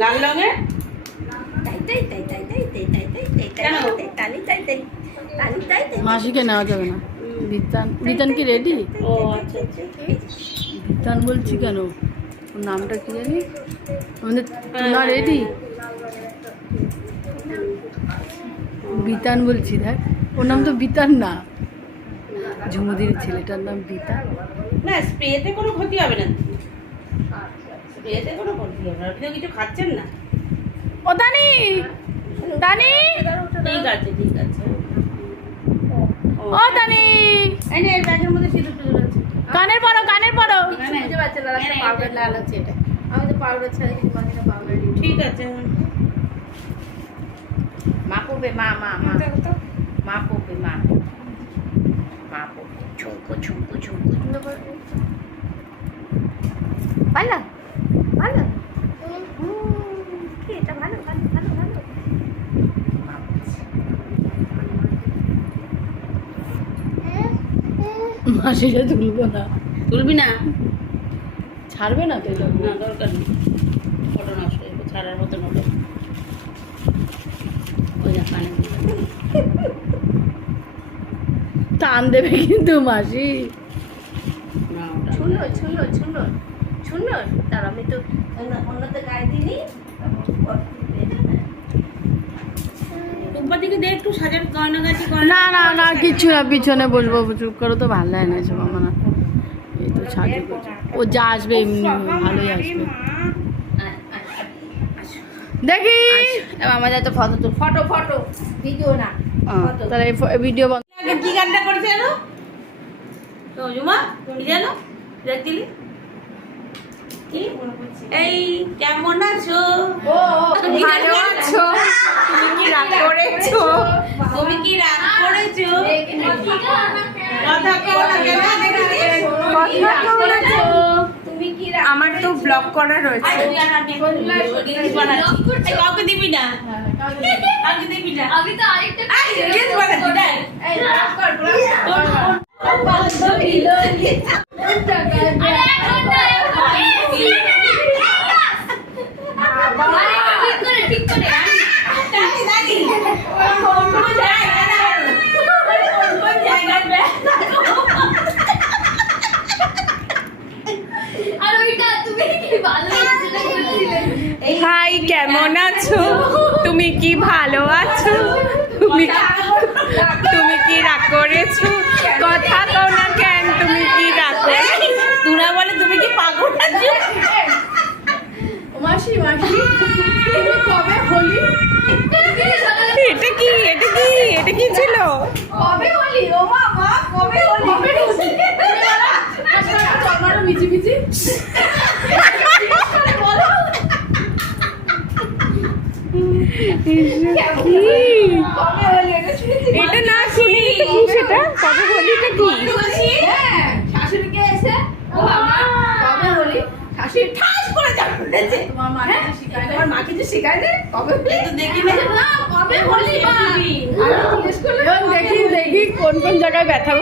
লাল রঙের মাসিকে নেওয়া যাবে না। বিতান কি রেডি? ও আচ্ছা আচ্ছা। বিতান বলছি কেন, ওর নামটা কি জানি, আমাদের না রেডি বিতান বলছি, দেখ ওর নাম তো বিতান না, ঝুমুদির ছেলেটার নাম বিতান। না স্প্রেতে কোনো ক্ষতি হবে না, স্প্রেতে কোনো ক্ষতি হবে না, আপনি তো কিছু খাচ্ছেন না। ও দানি দানি, ঠিক আছে ঠিক আছে। ও দানি, এই নে, এর ব্যাগের মধ্যে সিঁদুর টিঁদুর আছে। কানের পরো কানের পরো। বুঝতে পারছে না, একটা পাউডার লাল আছে এটা। আমি তো পাউডার ছাড়া কিছু পাচ্ছি না, পাউডার ঠিক আছে। মা পড়বে, মা মা মা মা পড়বে, মা মা পড়বে, ঝুমকো ঝুমকো ঝুমকো ভালো ভালো কি এটা, ভালো ভালো ভালো ভালো। মাসিটা তুলবো না, তুলবি না? ছাড়বে না তো এটা। না দরকার নেই, ফটো নষ্ট হয়ে যাবে, ছাড়ার মতো নটো। ওই না কানে টান দেবে কিন্তু মাসি। না ওটা শুনো শুনো শুনো শুনো, তার আমি তো অন্যতে গায়ে দিইনি। উপর দিকে দে একটু সাজার গয়নাগাছি করে। না না না কিচ্ছু না, পিছনে বসবো, চুপ করো তো, ভালো লাগে না এসব আমার না। এই তো সাজু করছে, ও যা আসবে এমনি ভালোই আসবে। দেখি আমাদের তো ফটো, তো ফটো ফটো ভিডিও না, ফটো। তাহলে ভিডিও বন্ধ। আগে কি গানটা করেছে জানো তো জুমা? কি জানো দেখলি কি এই কেমন আছো? ও ভালো আছো? তুমি কি রাগ করেছো? তুমি কি রাগ করেছো? কথা কও না কেন? কথা বলেছো? তুমি কি রাগ? আমার তো ব্লগ করা রয়েছে। রিলস বানাচ্ছি। এই কাউকে দিবি না, কাউকে দিবি না। আমি তো আরেকটা রিলস বানাচ্ছি দেখ। এই ব্লগ কর, ব্লগ কর। হাই, কেমন আছো? তুমি কি ভালো আছো? তুমি কি রাগ করেছো? কথা কও না কেন? তুমি কি রাগ করেছো? তুরা বলে তুমি কি পাগল আছো? মাসি মাসি কবে হলি? এটা কি, এটা কি, এটা কি ছিল? কবে হলি? ও বাবা কবে হলি? কবে হলি? চলমারো মিচি মিচি এটা না শুনি, এটা কি সেটা? কবে হলি? এটা কি? শাশুড়িকে এসে ও বাবা কবে হলি? শাশুড়ি ঠাস করে চাপ দিয়েছে। তোমার মা কিছু শিখায় না? তোমার মা কিছু শিখায় না? কবে হলি? তো দেখি না। না কবে হলি মা? আমি জিজ্ঞেস করলাম দেখি দেখি কোন কোন জায়গায় ব্যথা